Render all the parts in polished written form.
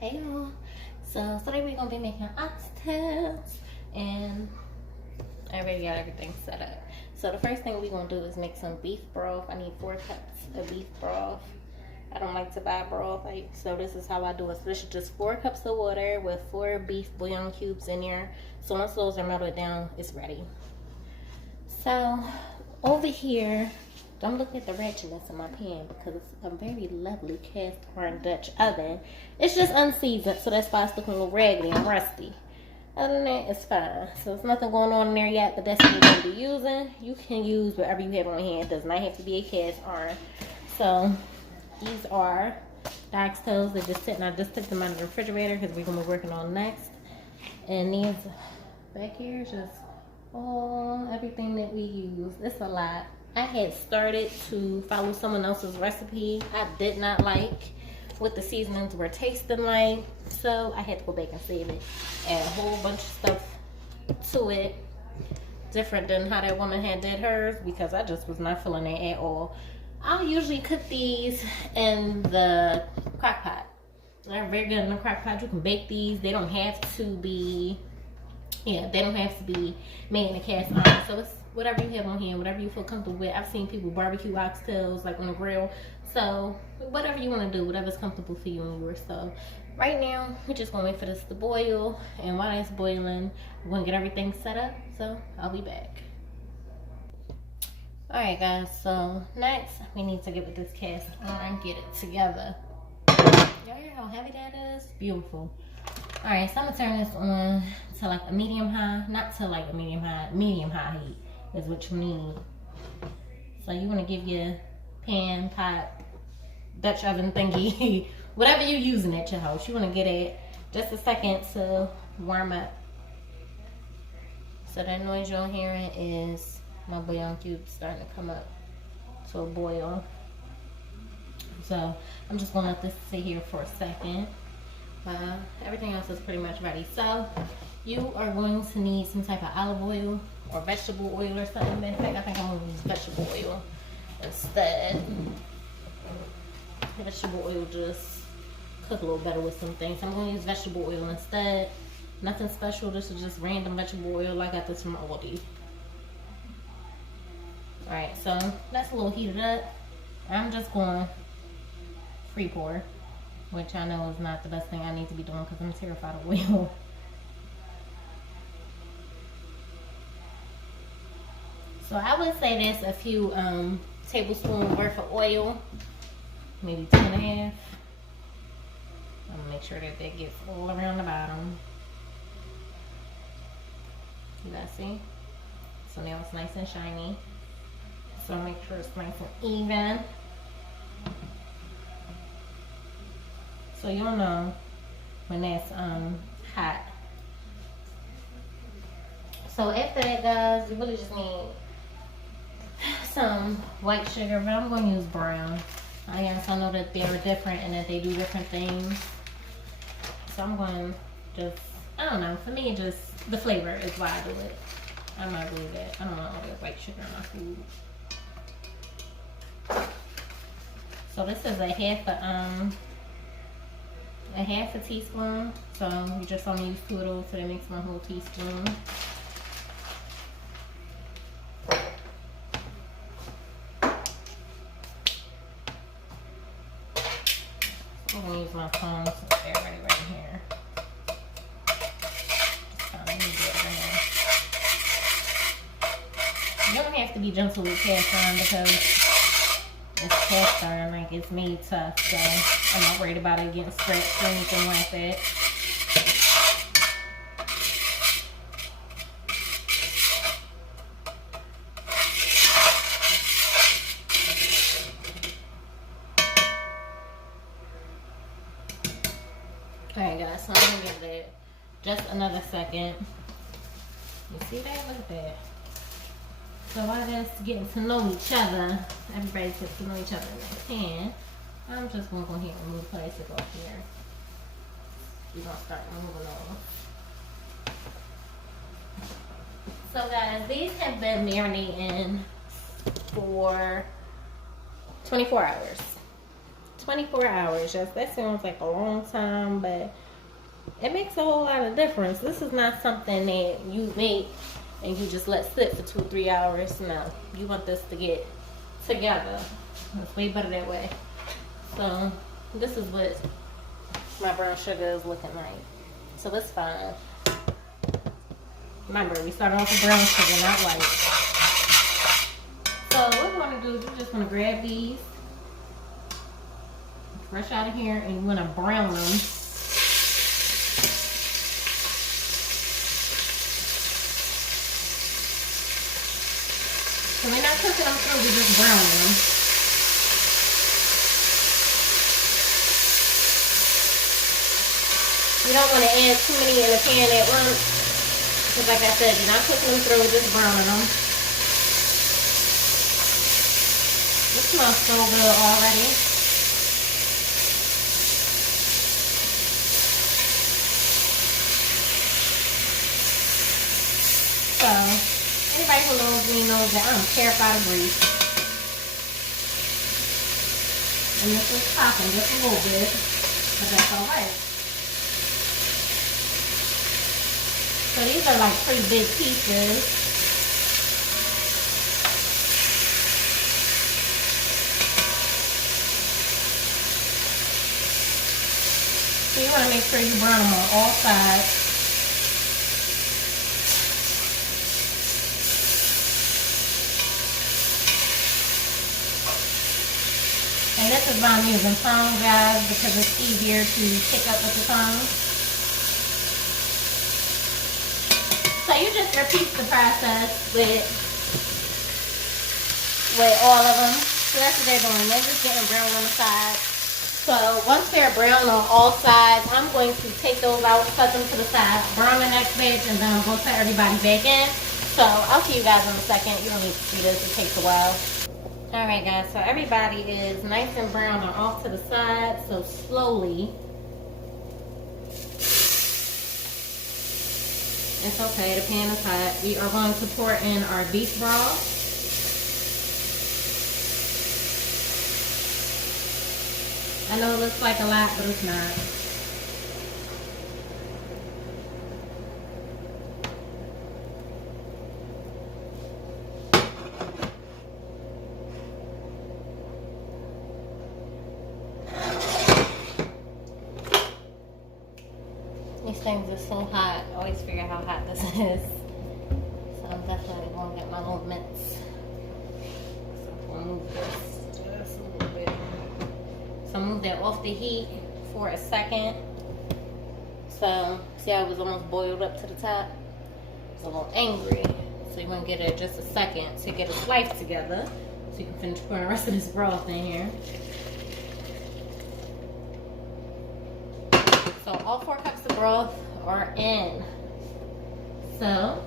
Hey y'all. So today we're gonna be making oxtails, and I already got everything set up. So the first thing we're gonna do is make some beef broth. I need 4 cups of beef broth. I don't like to buy broth, so this is how I do it. So this is just 4 cups of water with 4 beef bouillon cubes in there. So once those are melted down, it's ready. So over here, don't look at the wretchedness in my pan because it's a very lovely cast iron Dutch oven. It's just unseasoned, so that's why it's looking a little raggedy and rusty. Other than that, it's fine. So there's nothing going on in there yet, but that's what you're going to be using. You can use whatever you have on hand. It does not have to be a cast iron. So these are the oxtails. They're just sitting. I just took them out of the refrigerator because we're going to be working on next. And these back here is just everything that we use. It's a lot. I had started to follow someone else's recipe. I did not like what the seasonings were tasting like, so I had to go back and save it. Add a whole bunch of stuff to it, different than how that woman had did hers, because I just was not feeling it at all. I'll usually cook these in the crock pot. They're very good in the crock pot. You can bake these. They don't have to be, they don't have to be made in a cast iron. So it's whatever you have on hand, whatever you feel comfortable with. I've seen people barbecue oxtails like on the grill. So whatever you want to do, whatever's comfortable for you and yours. So right now, we're just going to wait for this to boil. And while it's boiling, we're going to get everything set up. So I'll be back. Alright guys, so next we need to get with this cast iron and get it together. Y'all hear how heavy that is? Beautiful. Alright, so I'm going to turn this on to like a medium high. Not to like a medium high heat is what you need. So you want to give your pan, pot, Dutch oven thingy, whatever you're using at your house, you want to get it just a second to warm up. So that noise you're hearing is my bouillon cube starting to come up to a boil. So I'm just going to let this sit here for a second. Everything else is pretty much ready. So you are going to need some type of olive oil or vegetable oil or something. In fact, I think I'm going to use vegetable oil instead. Vegetable oil just cook a little better with some things. So I'm going to use vegetable oil instead. Nothing special. This is just random vegetable oil. I got this from Aldi. Alright, so that's a little heated up. I'm just going free pour, which I know is not the best thing I need to be doing because I'm terrified of oil. So I would say there's a few tablespoons worth of oil, maybe 2.5. I'm gonna make sure that gets all around the bottom. You guys see? So now it's nice and shiny. So make sure it's nice and even. So you'll know when that's hot. So after that, guys, you really just need some white sugar, but I'm going to use brown. Yes, I know that they're different and that they do different things. So I'm going to just, I don't know, for me just the flavor is why I do it. I'm not really that. I don't want all that white sugar in my food. So this is a half a teaspoon. So you just only use 2 of those, so that makes 1 whole teaspoon. I'm gonna use my tongs so they're right here. Just kind of move it around. You don't have to be gentle with cast iron because it's cast iron, like it's made tough, so I'm not worried about it getting scratched or anything like that. Alright guys, so I'm gonna give that just another second. You see that? Look at that. So while that's getting to know each other, everybody gets to know each other in the pan, I'm just going to go ahead and move plastic off here. We're going to start moving on. So guys, these have been marinating for 24 hours. 24 hours. Yes, that sounds like a long time, but it makes a whole lot of difference. This is not something that you make and you just let sit for 2-3 hours. No, you want this to get together. It's way better that way. So this is what my brown sugar is looking like. So it's fine. Remember, we started off with brown sugar, not white. So what we want to do is we just want to grab these fresh out of here and you want to brown them. So we're not cooking them through, we're just browning them. You don't want to add too many in the pan at once. Because like I said, you're not cooking them through, just browning them. This smells so good already. So, anybody who knows me knows that I'm terrified of grease. And this is popping just a little bit, but that's alright. So these are like pretty big pieces. So you want to make sure you brown them on all sides. And this is why I'm using tongs, guys, because it's easier to pick up with the tongs. So you just repeat the process with all of them. So that's what they're doing. They're just getting brown on the sides. So once they're brown on all sides, I'm going to take those out, cut them to the side, brown the next batch, and then I'm going to put everybody back in. So I'll see you guys in a second. You don't need to see this. It takes a while. Alright guys, so everybody is nice and brown and off to the side. So slowly. It's okay, the pan is hot. We are going to pour in our beef broth. I know it looks like a lot, but it's not. These things are so hot. I always figure how hot this is. So I'm definitely going to get my little mints. So I'll move this just a little bit. So I'll move that off the heat for a second. So see how it was almost boiled up to the top? It's a little angry. So you want to get it just a second to get its life together. So you can finish pouring the rest of this broth in here. So all 4 cups of broth are in. So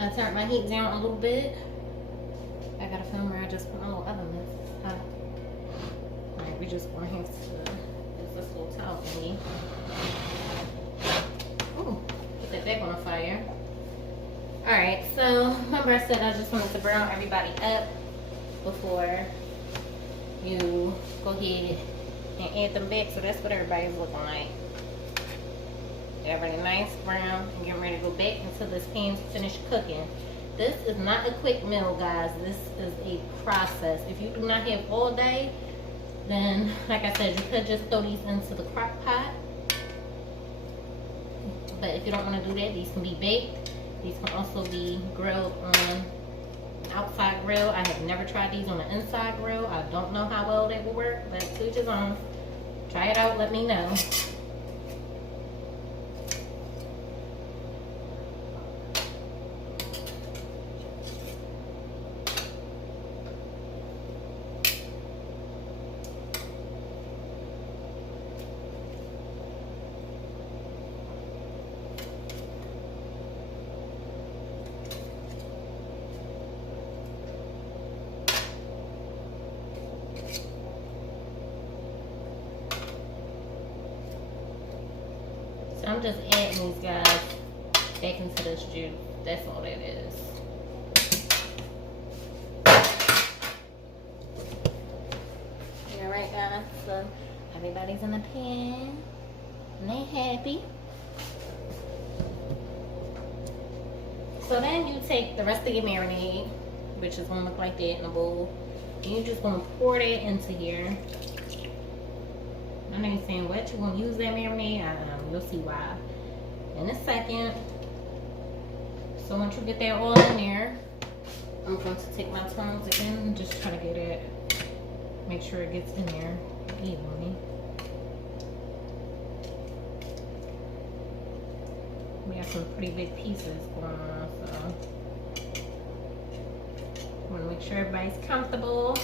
I turned my heat down a little bit. I got a film where I just put my little oven in. Alright, we just going to have to use this little towel thingy. Ooh, put that back on the fire. Alright, so remember I said I just wanted to brown everybody up before you go ahead and add them back. So that's what everybody's looking like. Everybody nice brown and getting ready to go back until this pan's finished cooking. This is not a quick meal, guys. This is a process. If you do not have all day, then like I said, you could just throw these into the crock pot. But if you don't want to do that, these can be baked. These can also be grilled on an outside grill. I have never tried these on an inside grill. I don't know how well that will work, but to each his own. Try it out, let me know. I'm just adding these guys back into this juice. That's all that is. So everybody's in the pan and they happy. So then you take the rest of your marinade, which is gonna look like that in a bowl, and you just gonna pour that into here. I know you're saying, what, you gonna use that marinade? You'll see why in a second. So once you get that all in there, I'm going to take my tongs again and just try to get it, make sure it gets in there evenly. We got some pretty big pieces going on, so I want to make sure everybody's comfortable,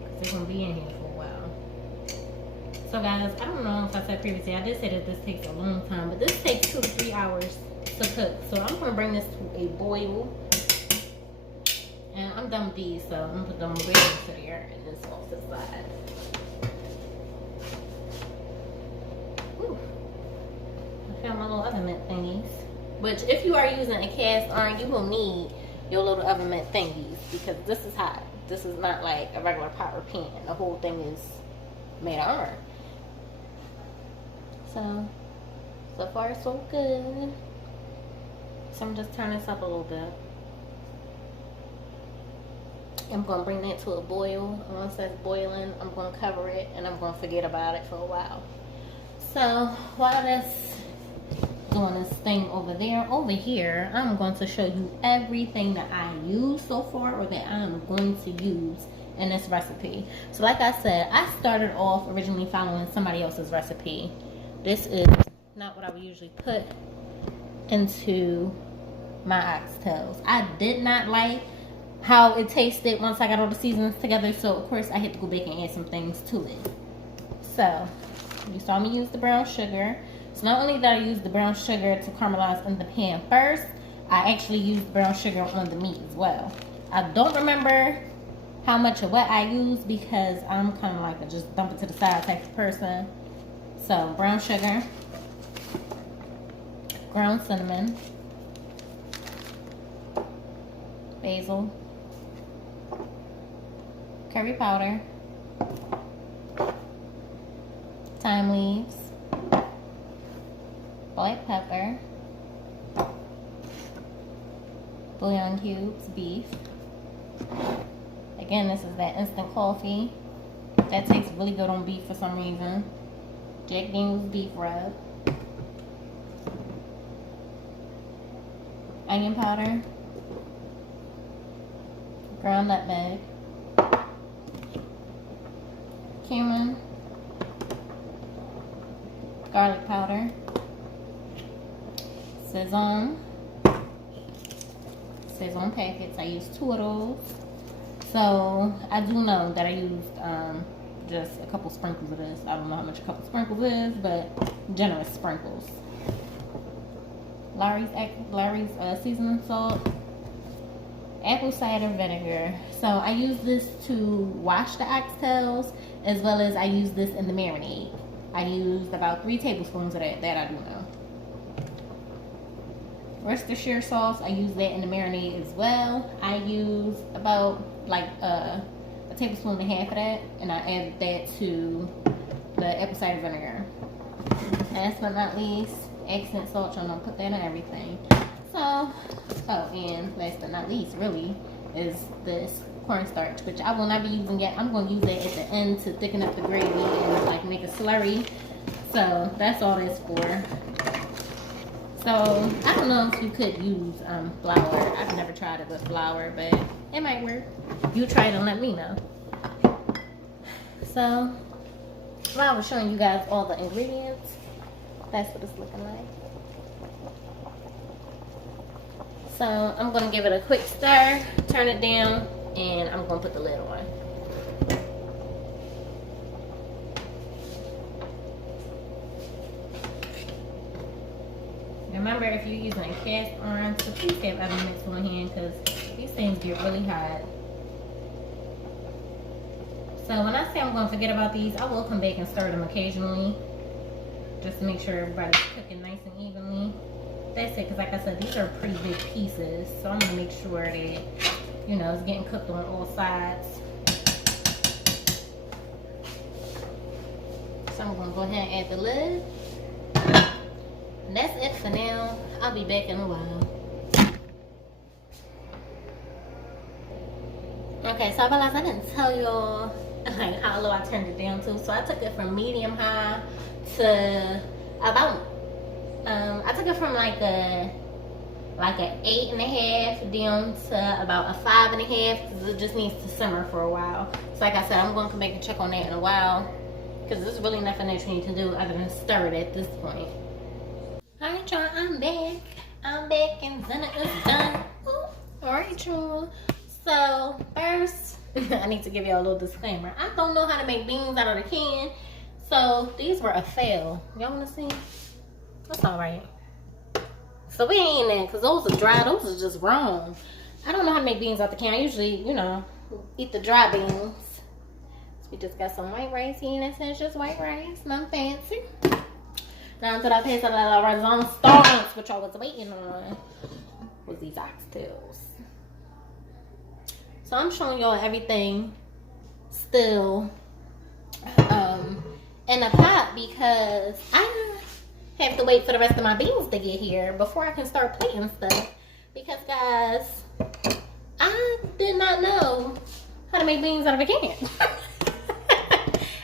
because they're going to be in here for a while. So guys, I don't know if I said previously, I did say that this takes a long time, but this takes 2 to 3 hours to cook. So I'm going to bring this to a boil. And I'm done with these, so I'm going to put them way into there and this off to the side. Whew. I found my little oven mitt thingies. Which, if you are using a cast iron, you will need your little oven mitt thingies, because this is hot. This is not like a regular pot or pan. The whole thing is made of iron. So far so good. So I'm just turning this up a little bit. I'm going to bring that to a boil. And once that's boiling, I'm going to cover it and I'm going to forget about it for a while. So while that's doing this thing over there, over here, I'm going to show you everything that I use so far, or that I'm going to use in this recipe. So like I said, I started off originally following somebody else's recipe. This is not what I would usually put into my oxtails. I did not like how it tasted once I got all the seasonings together, so of course I had to go back and add some things to it. So you saw me use the brown sugar. So not only did I use the brown sugar to caramelize in the pan first, I actually used brown sugar on the meat as well. I don't remember how much of what I use, because I'm kind of like a just dump it to the side type of person. So brown sugar, ground cinnamon, basil, curry powder, thyme leaves, black pepper, bouillon cubes, beef. Again, this is that instant coffee. That tastes really good on beef for some reason. Jack Daniel's beef rub. Onion powder. Ground nutmeg. Cumin. Garlic powder. Sazon packets. I use 2 of those. So I do know that I used just a couple sprinkles of this. I don't know how much a couple sprinkles is, but generous sprinkles. Lawry's seasoning salt, apple cider vinegar. So I use this to wash the oxtails, as well as I use this in the marinade. I used about 3 tablespoons of that I do know. Worcestershire sauce, I use that in the marinade as well. I use about like a tablespoon and a half of that, and I add that to the apple cider vinegar. Last but not least, accent salt. I'm gonna put that in everything. So, and last but not least, really, is this cornstarch, which I will not be using yet. I'm gonna use that at the end to thicken up the gravy and like make a slurry. So that's all this for. So I don't know if you could use flour. I've never tried it with flour, but it might work. You try it and let me know. So while I was showing you guys all the ingredients, that's what it's looking like. So I'm gonna give it a quick stir, turn it down, and I'm gonna put the lid on. Remember, if you're using a cast iron, so please have oven mitts on hand, because these things get really hot. So when I say I'm going to forget about these, I will come back and stir them occasionally, just to make sure everybody's cooking nice and evenly. That's it, because like I said, these are pretty big pieces, so I'm going to make sure that, you know, it's getting cooked on all sides. So I'm gonna go ahead and add the lid. And that's it for now. I'll be back in a while. Okay, so I realized I didn't tell y'all like how low I turned it down to. So I took it from medium high to about I took it from like an 8.5 down to about a 5.5 because it just needs to simmer for a while. So like I said, I'm going to come back and check on that in a while because there's really nothing that you need to do other than stir it at this point. Alright y'all, I'm back and dinner is done. Alright y'all, so first I need to give y'all a little disclaimer. I don't know how to make beans out of the can, so these were a fail. Y'all want to see? That's alright. So we ain't in there because those are dry. Those are just wrong. I don't know how to make beans out the can. I usually, you know, eat the dry beans. So we just got some white rice here, and it says just white rice. Nothing fancy. Now until I paste a little Arizona Stars, which I was waiting on, was these oxtails. So I'm showing y'all everything still in the pot because I have to wait for the rest of my beans to get here before I can start plating stuff. Because guys, I did not know how to make beans out of a can.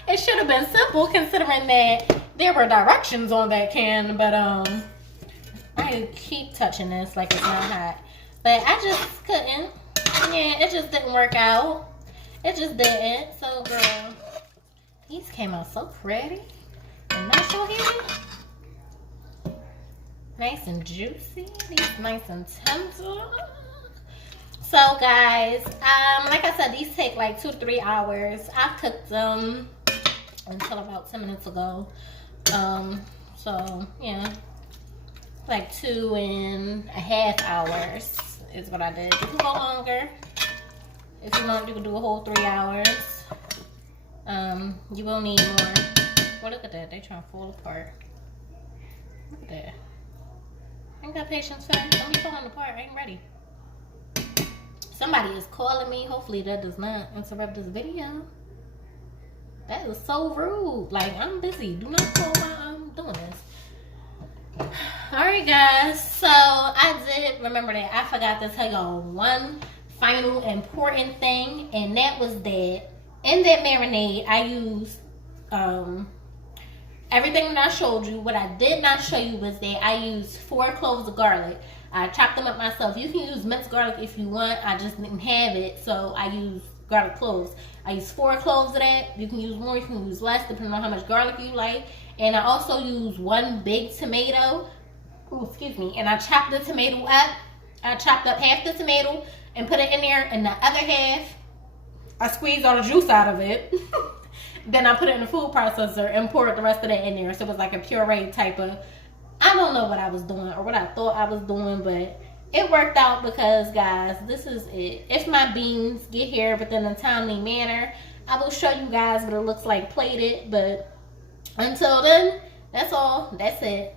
It should have been simple considering that there were directions on that can, but I keep touching this like it's not hot. But I just couldn't. Yeah, it just didn't work out. It just didn't. So girl, these came out so pretty. And not so here. Nice and juicy. These nice and tender. So guys, like I said, these take like 2 to 3 hours. I cooked them until about 10 minutes ago. So yeah, like 2.5 hours is what I did. You can go longer. If you want, you can do a whole 3 hours. You will need more. Well, look at that. They trying to fall apart. Look at that. I ain't got patience for that. Don't be falling apart. I ain't ready. Somebody is calling me. Hopefully that does not interrupt this video. That is so rude. Like, I'm busy. Do not call while I'm doing this. Alright guys, so I did remember that I forgot to tell y'all one final important thing, and that was that in that marinade I used everything that I showed you. What I did not show you was that I used 4 cloves of garlic. I chopped them up myself. You can use minced garlic if you want. I just didn't have it, so I used garlic cloves. I used 4 cloves of that. You can use more, you can use less, depending on how much garlic you like. And I also used 1 big tomato. Oh, excuse me. And I chopped the tomato up. I chopped up half the tomato and put it in there, and the other half, I squeezed all the juice out of it. Then I put it in the food processor and poured the rest of that in there. So it was like a puree type of, I don't know what I was doing or what I thought I was doing, but it worked out because, guys, this is it. If my beans get here within a timely manner, I will show you guys what it looks like plated. But until then, that's all. That's it.